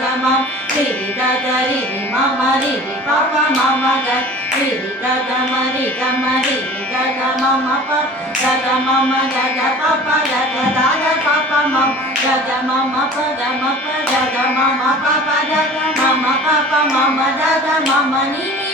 ga mam re ga ga re mama re papa mama ga re ga ga ma re ga ga mama pa ga mama ga papa ga papa mama ga mama pa ga mama papa ga mama papa ga mama ni